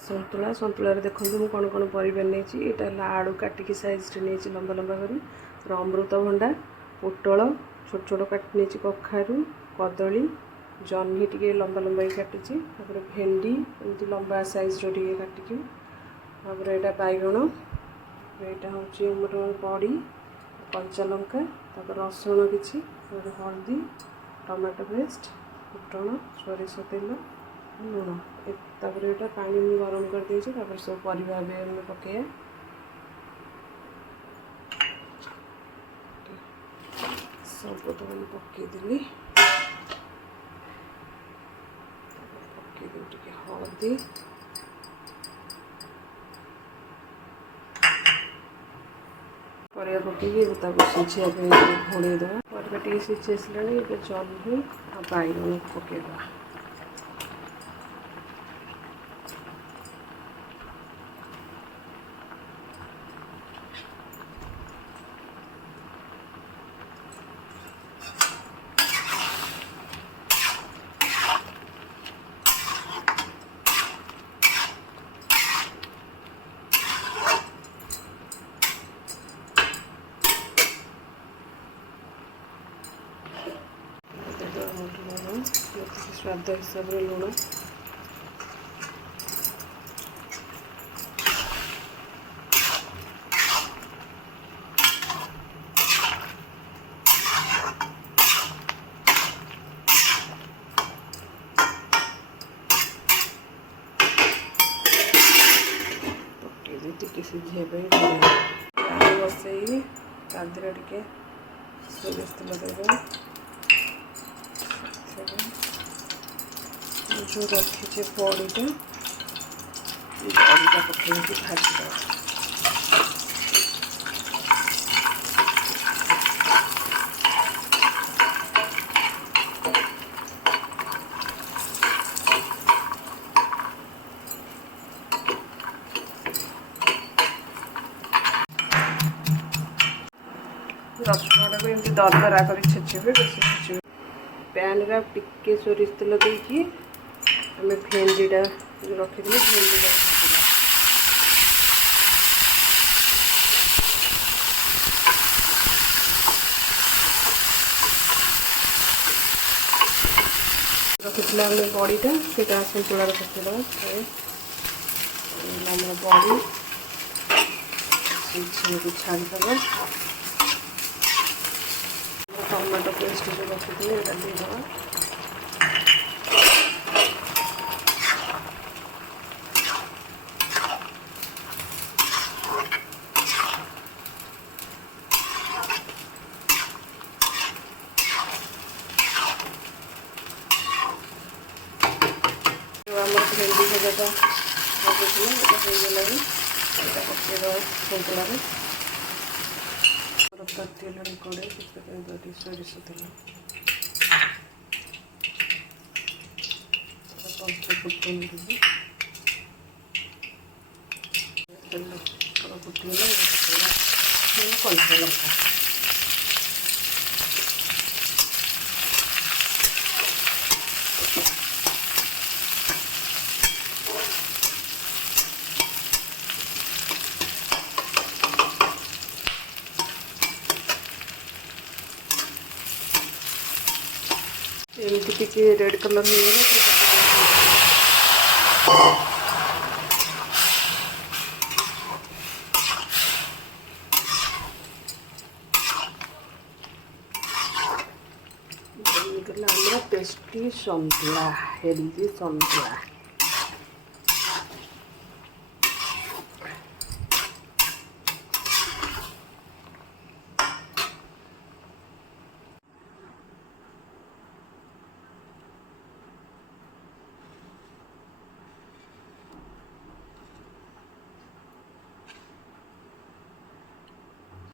संतुला संतुला देखो मुझे कौन कौन परिवार नहीं यहाँ आलू काटिकी साइज नहीं लंबा लंबा कर अमृतभंडा पोटल छोट छोट काटी नहीं कखारू कदली जह्नी टे लंबा लंबा काटी भेंडी एमती लंबा साइज टे काटिकी यहाँ बैगण यहाँ हूँ बड़ी कंचा लंका रसुण किसी हल्दी टमाटो पेस्ट फुटण सोरिष तेल लुण यहाँ पानी में गरम कर देती सब परिवा पकड़ सब तो पकईदेली पकईदे टे हल्दी परिवा पकईकि सिझापी घोड़े देवा परिवा टे सिझी आसला जह्नी आ बैगन पकईदेवा स्वाद हिसाब से लुण सिझे पानी बसई तादे टे सोरिष तेल देवा जो रखीचे बड़ीटा बड़ीटा पकड़ भाजी रसुण टाक एमती दरदरा कर छेचे बेस छेचे पैन रे टिके सोरिष तेल देकी आम भेंडीटा जो रखी भेंडीटा भाजला रखी बड़ीटा से संतुला पकईदे बड़ी सिझे छाड़ीदे टमाटो पेस्ट जो रखी देदेवा भेंडी भजाटा होगला पकईदे संतुला तेल कड़े सोरिष तेल फुटन तेल फुटगला कंचा लंका एमती टे रेड कलर हो टेस्टी संतुला हेल्दी संतुला।